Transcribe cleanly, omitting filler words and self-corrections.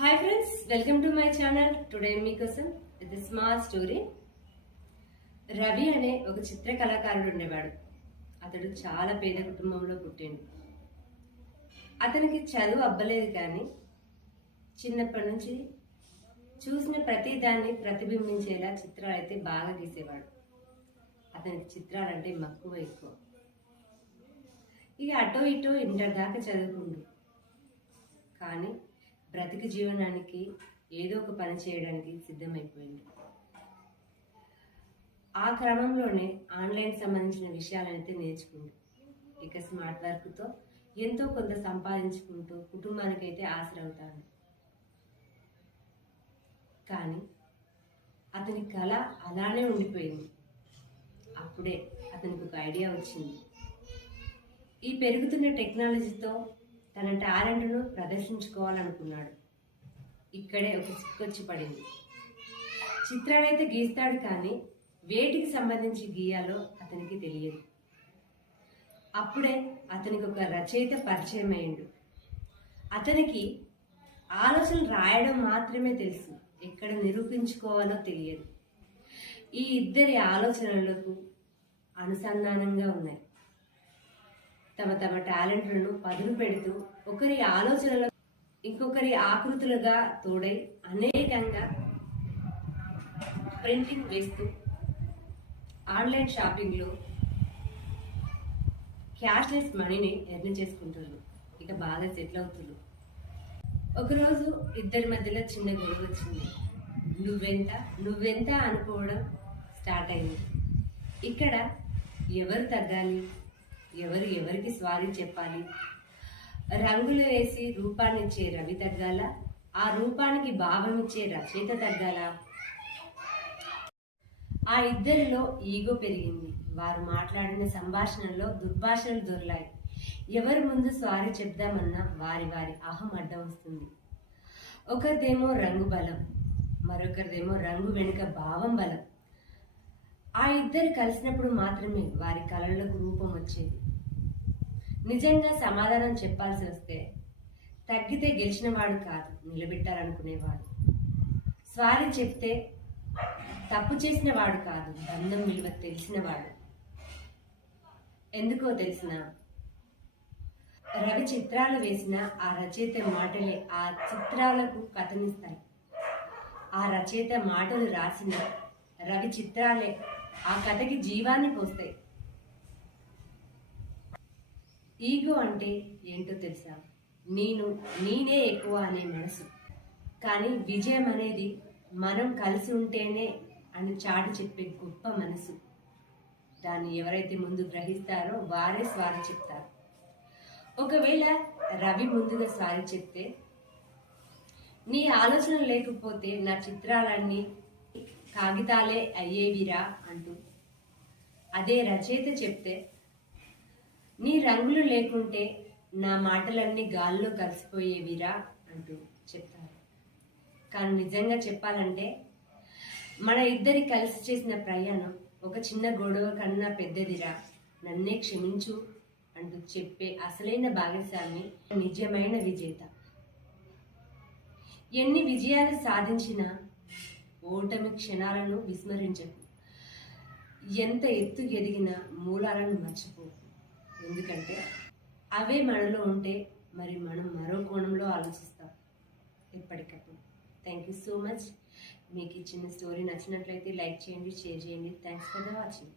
Hi friends, welcome to my channel. Today మీకోసం with small story. Ravi అనే ఒక చిత్ర కళాకారుడు ఉండేవాడు. అతడు చాలా పేద కుటుంబంలో పుట్టాడు. అతనికి చదువు అబ్బలేదు, కానీ చిన్నప్పటి నుంచి చూసిన ప్రతి దాన్ని ప్రతిబింబించేలా చిత్రాలు అయితే బాగా గీసేవాడు. అతనికి చిత్రాలంటే మక్కువ ఎక్కువ. ఇక అటో ఇటో ఇంటర్ దాకా చదువుకుండు, కానీ బ్రతికి జీవనానికి ఏదో ఒక పని చేయడానికి సిద్ధమైపోయింది. ఆ క్రమంలోనే ఆన్లైన్ సంబంధించిన విషయాలైతే నేర్చుకుంది. ఇక స్మార్ట్ వర్క్తో ఎంతో కొంత సంపాదించుకుంటూ కుటుంబానికైతే ఆసరవుతాడు. కానీ అతని కళ అలానే ఉండిపోయింది. అప్పుడే అతనికి ఒక ఐడియా వచ్చింది. ఈ పెరుగుతున్న టెక్నాలజీతో తన టాలెంట్ను ప్రదర్శించుకోవాలనుకున్నాడు. ఇక్కడే ఒక చిక్కొచ్చి పడింది. చిత్రాలైతే గీస్తాడు, కానీ వేటికి సంబంధించి గీయాలో అతనికి తెలియదు. అప్పుడే అతనికి ఒక రచయిత పరిచయం అయ్యిండు. అతనికి ఆలోచనలు రాయడం మాత్రమే తెలుసు, ఎక్కడ నిరూపించుకోవాలో తెలియదు. ఈ ఇద్దరి ఆలోచనలకు అనుసంధానంగా ఉన్నాయి. తమ తమ టాలెంట్లను పదును పెడుతూ ఒకరి ఆలోచనలు ఇంకొకరి ఆకృతులుగా తోడై అనేకంగా ప్రింటింగ్ వేస్తూ ఆన్లైన్ షాపింగ్లో క్యాష్లెస్ మనీని ఎర్న్ చేసుకుంటున్నారు. ఇక బాగా సెటిల్ అవుతున్నారు. ఒకరోజు ఇద్దరి మధ్యలో చిన్న గొడవ వచ్చింది. నువ్వెంత అనుకోవడం స్టార్ట్ అయింది. ఇక్కడ ఎవరు తగ్గాలి, ఎవరికి స్వారీ చెప్పాలి? రంగులు వేసి రూపాన్ని ఇచ్చే రవి తగ్గాల, ఆ రూపానికి భావం ఇచ్చే రచయిత తగ్గాల? ఆ ఇద్దరిలో ఈగో పెరిగింది. వారు మాట్లాడిన సంభాషణలో దుర్భాషణలు దొర్లాయి. ఎవరి ముందు స్వారీ చెప్దామన్నా వారి అహం అడ్డం వస్తుంది. ఒకరిదేమో రంగు బలం, మరొకరిదేమో రంగు వెనుక భావం బలం. ఆ ఇద్దరు కలిసినప్పుడు మాత్రమే వారి కళలకు రూపం వచ్చేది. నిజంగా సమాధానం చెప్పాల్సి వస్తే తగ్గితే గెలిచినవాడు కాదు, నిలబెట్టాలనుకునేవాడు. స్వారీ చెప్తే తప్పు చేసిన వాడు కాదు, బంధం విలువ తెలిసినవాడు. ఎందుకో తెలిసిన, రవి చిత్రాలు వేసిన ఆ రచయిత మాటలే ఆ చిత్రాలకు కథనిస్తాయి. ఆ రచయిత మాటలు రాసిన రవి చిత్రాలే ఆ కథకి జీవాన్ని పోస్తాయి. ఈగో అంటే ఏంటో తెలుసా? నేనే ఎక్కువ అనే మనసు. కానీ విజయం అనేది మనం కలిసి ఉంటేనే అని చాటి చెప్పే గొప్ప మనసు. దాన్ని ఎవరైతే ముందు గ్రహిస్తారో వారే స్వారీ చెప్తారు. ఒకవేళ రవి ముందుగా స్వారీ చెప్తే, నీ ఆలోచన లేకపోతే నా చిత్రాలన్నీ కాగితాలే అయ్యేవిరా అంటూ, అదే రచయిత చెప్తే, నీ రంగులు లేకుంటే నా మాటలన్నీ గాల్లో కలిసిపోయేవిరా అంటూ చెప్తారు. కానీ నిజంగా చెప్పాలంటే మన ఇద్దరి కలిసి చేసిన ప్రయాణం ఒక చిన్న గొడవ కన్నా పెద్దదిరా, నన్నే క్షమించు అంటూ చెప్పే అసలైన భాగస్వామి నిజమైన విజేత. ఎన్ని విజయాలు సాధించినా ఓటమి క్షణాలను విస్మరించకు. ఎంత ఎత్తు ఎదిగిన మూలాలను మర్చిపోకు. ఎందుకంటే అవే మనలో ఉంటే మరి మనం మరో కోణంలో ఆలోచిస్తాం ఎప్పటికప్పుడు. Thank you so much. మీకు ఈ చిన్న స్టోరీ నచ్చినట్లయితే లైక్ చేయండి, షేర్ చేయండి. Thanks for the watching.